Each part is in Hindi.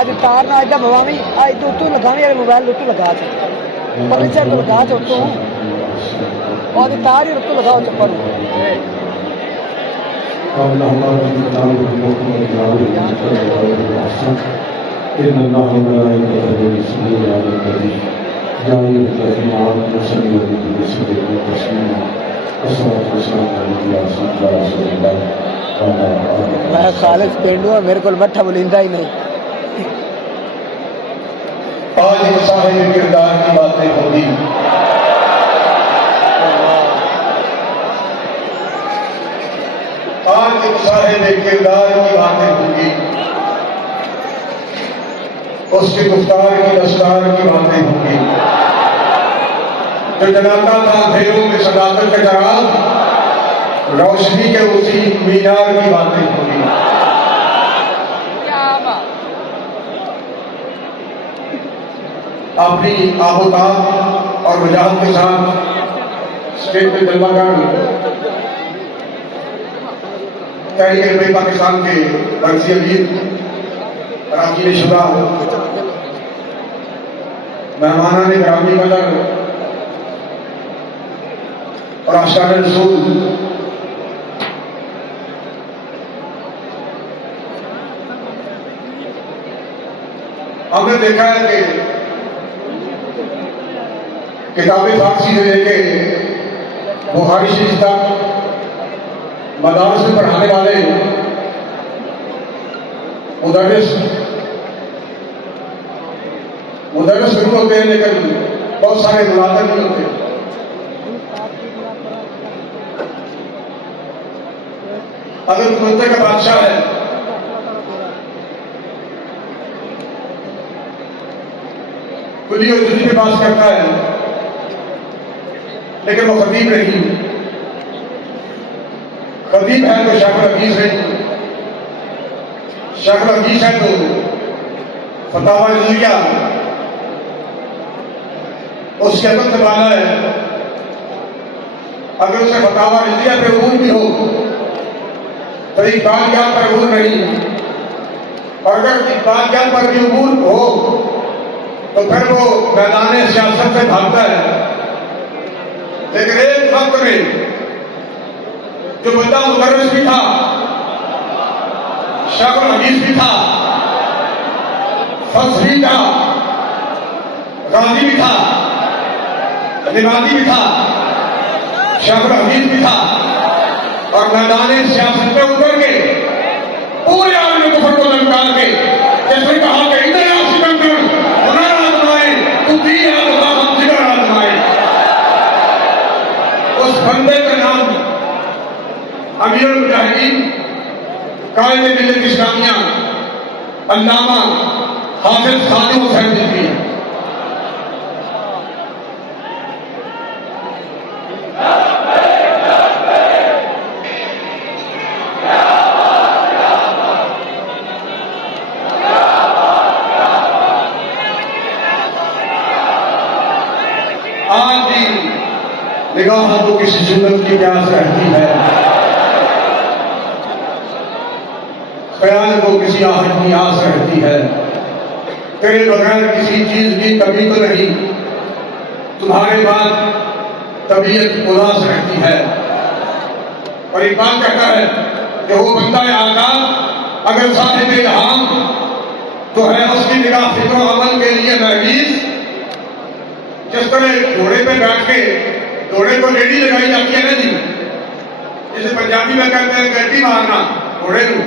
आज तार ना आज भवानी आज तो तू लगाने वाले मोबाइल तो लगा थे फर्नीचर तो लगा थे तो और तार ही तो लगाओ चप्पल मैं खालिद पेंडू मेरे को मट्ठा बोलिंदा ही नहीं। आज साहिब किरदार की बातें होगी, आज साहिब किरदार की बातें होगी, उसकी गुफ्तार की दस्तार की बातें होगी, जो जलाता था अंधेरों में सदाकत के जराब, रोशनी के उसी मीनार की बातें होगी। अपनी आबोताब और वजाहत के साथ स्टेट में जलवागार तहरीक पाकिस्तान के मरकजी अमीर राजीव शुरा मेहमाना ने ग्रामी कदर और आशान रसूल हमने देखा है कि किताबें फारसी से लेके बुखारी शरीफ तक मदारस में पढ़ाने वाले मुदर्रिस जरूर होते हैं, लेकिन बहुत सारे मुलाज़िम नहीं होते। अगर मंदिर का बादशाह है, कुली और जुली पे पास करता है, लेकिन वो खतीब नहीं। खतीब है तो शाकुल हदीस नहीं, शाकुल हदीस है तो फतावा नज़रिया उसके अंदर वाला है। अगर उसे फतावा नज़रिया पे अबूल भी हो तो इकबाल ज्ञान पर अबूल नहीं, और अगर इकबाल ज्ञान पर भी अबूल हो तो फिर वो मैदान सियासत से भागता है। लेकिन एक वक्त में जो बंदा मुदर्रिस भी था, शाकुल हदीस भी था, फक्र भी था, गाजी भी था, निमाजी भी था, शाकुल हदीस भी था, और मैदान सियासत पे उतर के पूरे आलम कुफर को ललकार के जिसने कहा कि इधर सिकंदर हुनर आजमाए तू दीन आजमा हम जिगर आजमाए, उस बंदे का नाम अमीरुल मुजाहिदीन कायद मिल्लत इस्लामिया अल्लामा हाफिज खादिम हुसैन रिजवी है। आज भी निगाहों को किसी सुन्नत की प्यास रहती सी आहट की आस रहती है, तेरे बगैर किसी चीज की कमी तो नहीं, तुम्हारे बाद तबीयत उदास रहती है। और इकबाल कहता है कि वो बंदा आजाद अगर साहिब इल्हाम तो है उसकी निगाह फिक्र अमल के लिए महवीज। जिस तरह घोड़े पे बैठ के घोड़े को रेडी लगाई जाती है ना जी, जिसे पंजाबी में कहते हैं गड्डी मारना घोड़े को,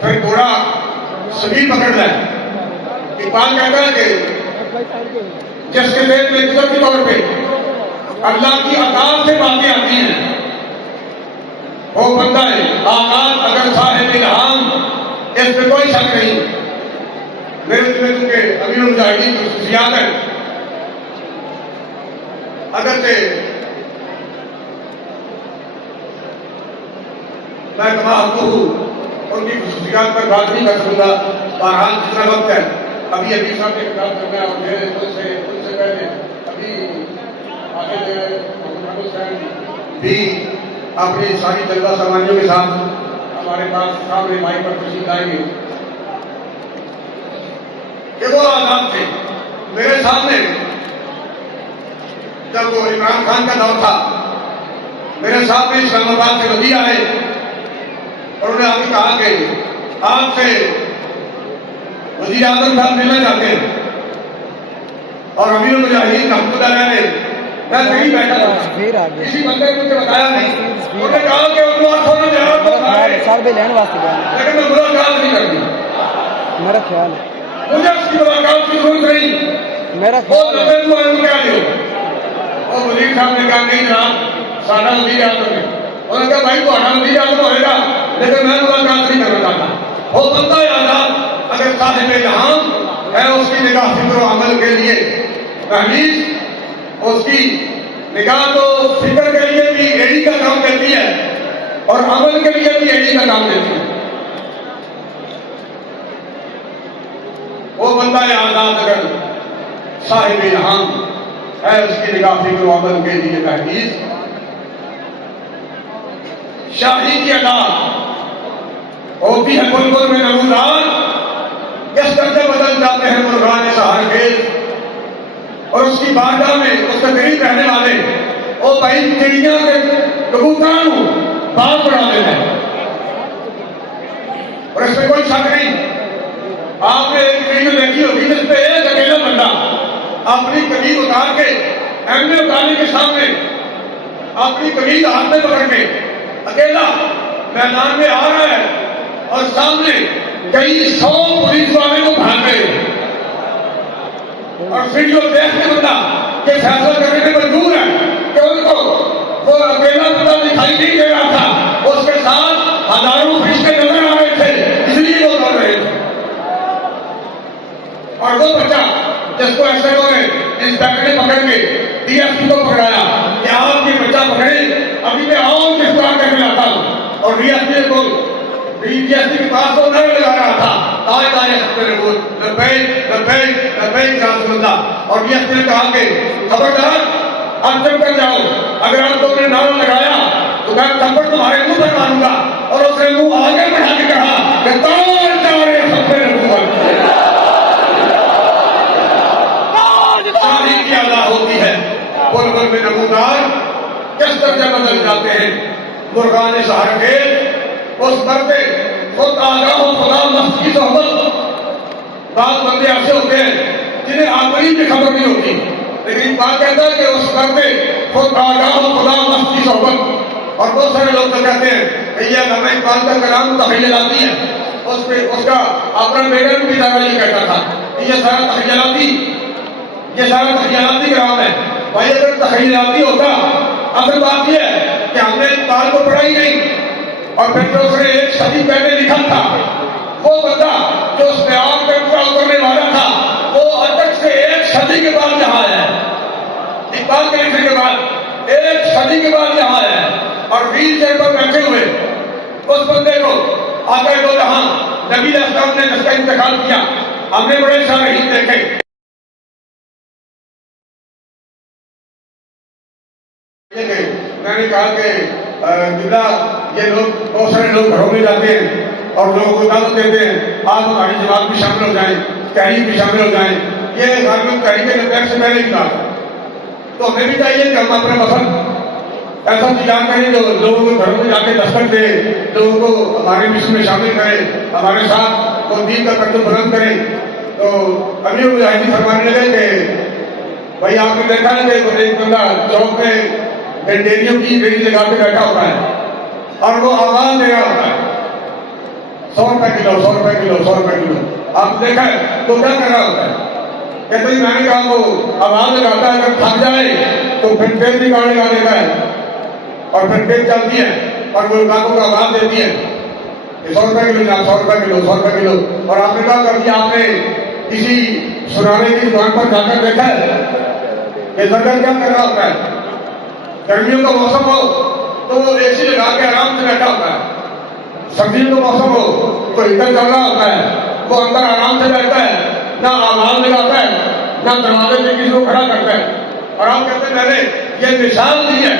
फिर घोड़ा सभी पकड़ ले। इकबाल कहता है कि जिसके देश में कुदरती तौर पे अल्लाह की अताअत से बातें आती हैं, वो बंदा है आजाद अगर साहिब इल्हाम, इसमें कोई शक नहीं। मेरे दिल में के अमीर मुजाहिदीन की खुशियात है, अगर से मैं तमाम हूँ उनकी खुशियात पर बात नहीं कर सकूंगा। बहरहाल जितना वक्त है अभी अभी साहब ने किताब करना है और मेरे उनसे पहले अभी आगे भी अपनी सारी तलबा सामानियों के साथ हमारे पास सामने माइक पर तशरीफ लाएंगे कि वो आजाद थे। मेरे सामने जब वो इमरान खान का दौर था, मेरे सामने इस्लामाबाद से वज़ीर आए और उन्होंने आगे कहा कि आपसे वज़ीर आज़म साहब मिलना चाहते हैं। और अमीर मुजाहिदीन रहमतुल्लाह ने मैं कहीं बैठा था, किसी बंदे ने मुझे बताया नहीं, उन्होंने कहा कि उनको आंखों में जवाब तो खाए, लेकिन मैं मुलाकात नहीं करती। मेरा ख्याल है मुझे उसकी मुलाकात की जरूरत नहीं। मेरा वो नजर को क्या दो। और वज़ीर साहब ने कहा नहीं जनाब साडा वज़ीर आज़म है। उन्होंने कहा भाई तुम्हारा वज़ीर आज़म होएगा, लेकिन मैं मुलाकात नहीं करना चाहता। वो बंदा आजाद अगर साहिब इल्हाम है, उसकी निगाह फिक्र अमल के लिए महवीज, उसकी निगाह तो फिक्र के लिए भी एड़ी का काम देती है और अमल के लिए भी एड़ी का काम देती है। वो बंदा आजाद अगर साहिब इल्हाम है, उसकी निगाह फिक्र अमल के लिए महवीज। शाही की अदा होती है बुलबुल में नमूदार, किस तरह बदल जाते हैं मुर्गान सहार खेल। और उसकी बारगाह में उसके करीब रहने वाले वो भाई चिड़िया के कबूतरों को बाल बढ़ा देते हैं। और इसमें कोई शक नहीं, आपने एक वीडियो देखी होगी जिसपे एक अकेला बंदा अपनी कमीज उतार के एमए उतारने के सामने अपनी कमीज हाथ में पकड़ के अकेला मैदान में आ रहा है और सामने कई 100 पुलिस वाले को भाग गए। और वीडियो देख के बंदा ये फैसला करने में मजबूर है कि उनको वो अकेला बंदा दिखाई नहीं दे रहा था, उसके साथ हजारों फरिश्ते नजर आ रहे थे, इसलिए वो दौड़ रहे थे। और वो बच्चा जिसको एसएचओ ने इंस्पेक्टर ने पकड़ के डीएसपी को पकड़ाया कि आप ये बच्चा पकड़े, अभी मैं आओ गिरफ्तार करने आता हूँ। और डीएसपी को डीएसपी के पास वो नजर लगा रहा था, ताए ताए और डीएसपी ने कहा कि खबरदार अब चुप कर जाओ, अगर आप तुमने नारा लगाया तो मैं थप्पड़ तुम्हारे मुंह पर मारूंगा। और उसने मुंह आगे बढ़ा के कहा कि तार तारे थप्पड़ की अदा होती है बुलबुल में नमूदार, किस तरह बदल जाते हैं मुर्गान सहार के। उस मरते खुद आगाह हो खुदा मस्त की सोहबत। बात बंदे ऐसे होते हैं जिन्हें आखिरी की खबर नहीं होती, लेकिन बात कहता है कि उस मरते खुद आगाह हो खुदा मस्त की सोहबत। और बहुत सारे लोग तो कहते हैं कि यह नमे इकबाल का कलाम तखय्युलाती है, उसमें उसका अपना बेटा भी पिता ये कहता था ये सारा तखय्युलाती, ये सारा तखय्युलाती कलाम है। भाई अगर तखय्युलाती होता, असल बात यह है कि हमने इकबाल को पढ़ा ही नहीं, और फिर जो उसने एक सदी पहले लिखा था, वो बंदा जो उस प्यार पे पूरा उतरने वाला था, वो अटक से एक सदी के बाद यहाँ है। इकबाल के लिखने के बाद एक सदी के बाद यहाँ है। और व्हील चेयर पर बैठे हुए उस बंदे को आकर दो जहां नबी अस्लाम ने जिसका इंतकाल किया, हमने बड़े सारे ही देखे। मैंने कहा कि जिला ये लोग बहुत सारे लोग घरों में जाते हैं और लोगों को दावत देते हैं आप हमारी जमात में शामिल हो जाएं, तहरीक में शामिल हो जाएं। ये घर में तहरीक नबी से पहले की बात है। तो हमें भी चाहिए कि हम अपना मसलन ऐसा तैयार करें जो लोगों को घरों में जाके दस्तक दे, लोगों को हमारे मिशन में शामिल करें, हमारे साथ वो दीन का कदम बुलंद करें। तो अभी मुजाहिदीन फरमाने लगे कि भाई आपने देखा ना कि एक बंदा चौक में डेरियों की रेडी लगा के बैठा होता है और वो आवाज दे रहा होता है 100 रुपए किलो, 100 रुपए किलो, 100 रुपए किलो। आप देखा है तो क्या कर रहा होता है? कहते हैं मैंने कहा वो आवाज लगाता है, अगर थक जाए तो फिर तेल निकाल लगा देता है और फिर ट्रेन चलती है और वो ग्राहकों को आवाज देती है 100 रुपए किलो, 100 रुपए किलो, 100 रुपए किलो। और आपने कहा कभी आपने किसी सुनाने की दुकान पर जाकर देखा है ये सरकार क्या कर रहा होता है? गर्मियों का मौसम हो तो वो एसी लगा के आराम से बैठा होता है, सर्दियों का मौसम हो तो हीटर चल रहा होता है, वो अंदर आराम से बैठता है, ना आवाज लगाता है, ना दरवाजे में किसी को खड़ा करता है। और आप कहते हैं मैंने ये मिसाल दी है,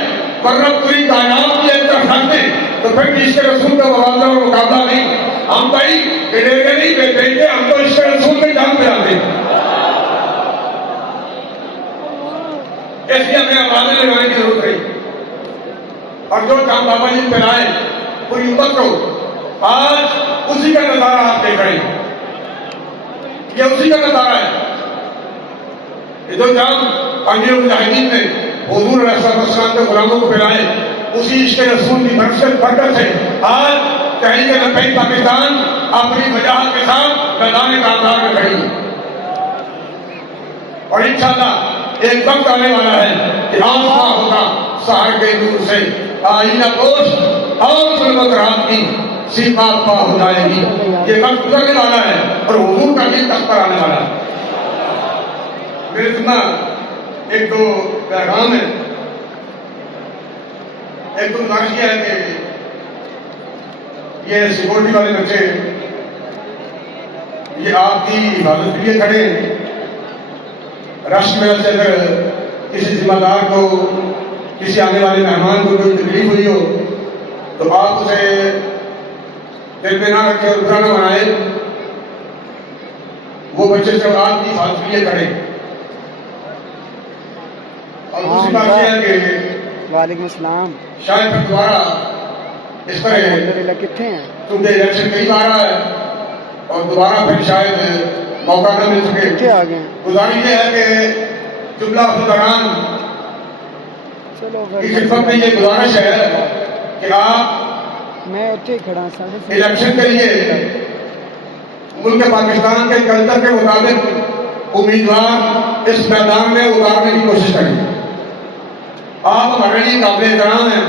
वरना पूरी कायनात की एक तरफ रखते तो फिर भी इसके रसूल का मुकाबला और मुकाबला नहीं। हम भाई डरेंगे नहीं, बेटे हम तो इसके रसूल में जान पे आते। इसलिए हमें आवाजें लगाने की जरूरत नहीं। और जो काम बाबा जी पे लाए पूरी उम्मत को, आज उसी का नजारा आप देख रहे हैं, ये उसी का नजारा है। ये जो जाम अमीर मुजाहिदीन ने हुजूर अलैहिस्सलाम के गुलामों को फैलाए, उसी इश्क़ रसूल की बरकत से आज तहरीक लब्बैक पाकिस्तान अपनी वजह के साथ मैदान कामरान में खड़ी है। और इंशाअल्लाह एक वक्त आने वाला है कि आसमां होगा शहर के दूर से आईना पोश और जुल्मत रात की सीमा पा हो जाएगी। ये वक्त गुजरने वाला है और हुजूर का दिन तख्त पर आने वाला है। मेरे सुना एक तो पैगाम है, एक तो गुजारिश है कि ये सिक्योरिटी वाले बच्चे ये आपकी हिफाजत के लिए खड़े हैं। राष्ट्र मेला से अगर किसी जिम्मेदार को, किसी आने वाले मेहमान को कोई तकलीफ हुई हो तो आप उसे दिल में ना रखें और बुरा ना बनाए। वो बच्चे जब आपकी हिफाजत के लिए खड़े। और दूसरी बात यह है कि वालेकुम सलाम, शायद फिर दोबारा इस तरह कितने हैं क्योंकि इलेक्शन कई बार आ है और दोबारा फिर शायद मौका न मिल सके। आ गए। गुजारिश ये है कि जुमला दौरान की खिदमत में ये गुजारिश है कि आप मैं इतने खड़ा इलेक्शन के लिए मुल्क पाकिस्तान के कल्चर के मुताबिक उम्मीदवार इस मैदान में उतारने की कोशिश करें। आप हमारे लिए काबिल एहतराम हैं,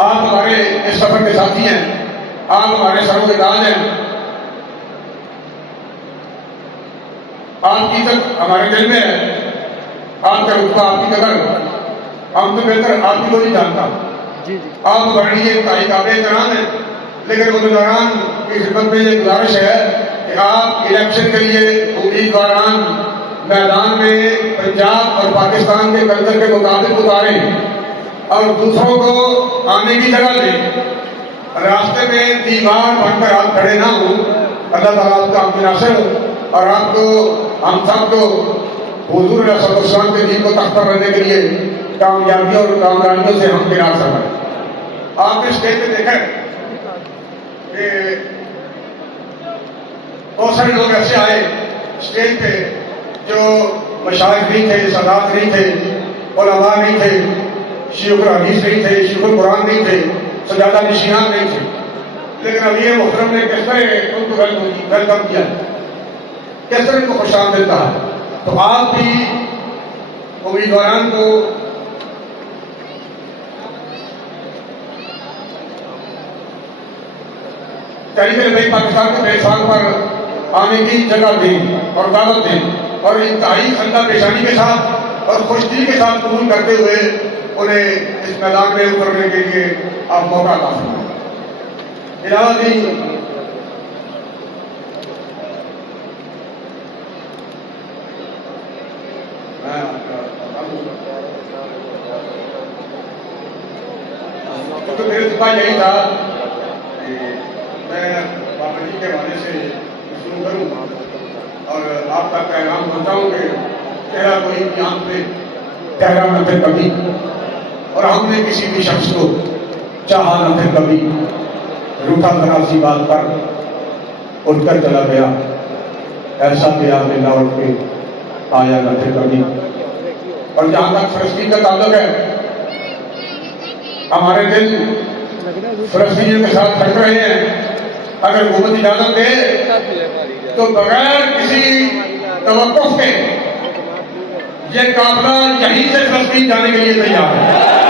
आप हमारे इस सफर के साथी हैं, आप हमारे सरों के ताज हैं। आपकी इज्जत हमारे दिल में है, आपका रुतबा, आपकी कदर हम तो बेहतर आपकी को नहीं जानता। आप हमारे लिए इंतहाई काबिल एहतराम है, लेकिन उम्मीदवारान की खिदमत में ये गुजारिश है कि आप इलेक्शन के लिए उम्मीदवारान मैदान में पंजाब और पाकिस्तान के कल्चर के मुताबिक उतारें और दूसरों को आने की जगह दें। रास्ते में दीवार बनकर आप खड़े ना हो। अल्लाह ताला आपका हम नासिर हो और आपको हम सबको हुजूर अलैहिस्सलाम के दीन को तख्त पर रहने के लिए कामयाबी और कामरानियों से हम गिरा सकें। आपने स्टेज पे देखा कि बहुत सारे लोग ऐसे आए स्टेज पे जो मशाइख नहीं थे, सदात नहीं थे, उलमा नहीं थे, शेखुल हदीस नहीं थे, शेखुल कुरान नहीं थे, सजादा निशीनान नहीं थे, लेकिन अमीर मुहतरम ने किस तरह उनको वेलकम किया, किस तरह उनको खुशामदीद कहा। तो आप भी उम्मीदवारान को तहरीक पाकिस्तान के प्लेटफॉर्म पर आने की जगह दें और दावत दें और इंतहाई खंदा पेशानी के साथ और खुशदिली के साथ कबूल करते हुए उन्हें इस मैदान में उतरने के लिए आप मौका अता फरमाएं। इलाही तो मेरे सुबह यही था मैं बाबा जी के हवाले से शुरू करूँ और आपका पैगाम पहुँचाऊँ कि तेरा कोई ज्ञान पे ठहरा न फिर कभी, और हमने किसी भी शख्स को चाहा न फिर कभी, रूठा धरा सी बात पर उठकर चला गया, ऐसा गया में लौट के आया न फिर कभी। और जहाँ तक फलस्तीन का ताल्लुक है, हमारे दिल फलस्तीनियों के साथ खड़ रहे हैं। अगर हुकूमत इजाजत दे तो बगैर किसी तवक्कुफ के ये काफिला यहीं से फलस्तीन जाने के लिए तैयार है।